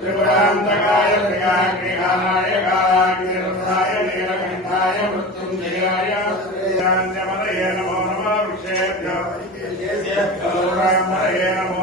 त्रिपुरान्तकाय प्रियाग्निहाराय कालाग्निरथाय नीलकण्ठाय मृत्युञ्जयाय Jaya Jaya Jaya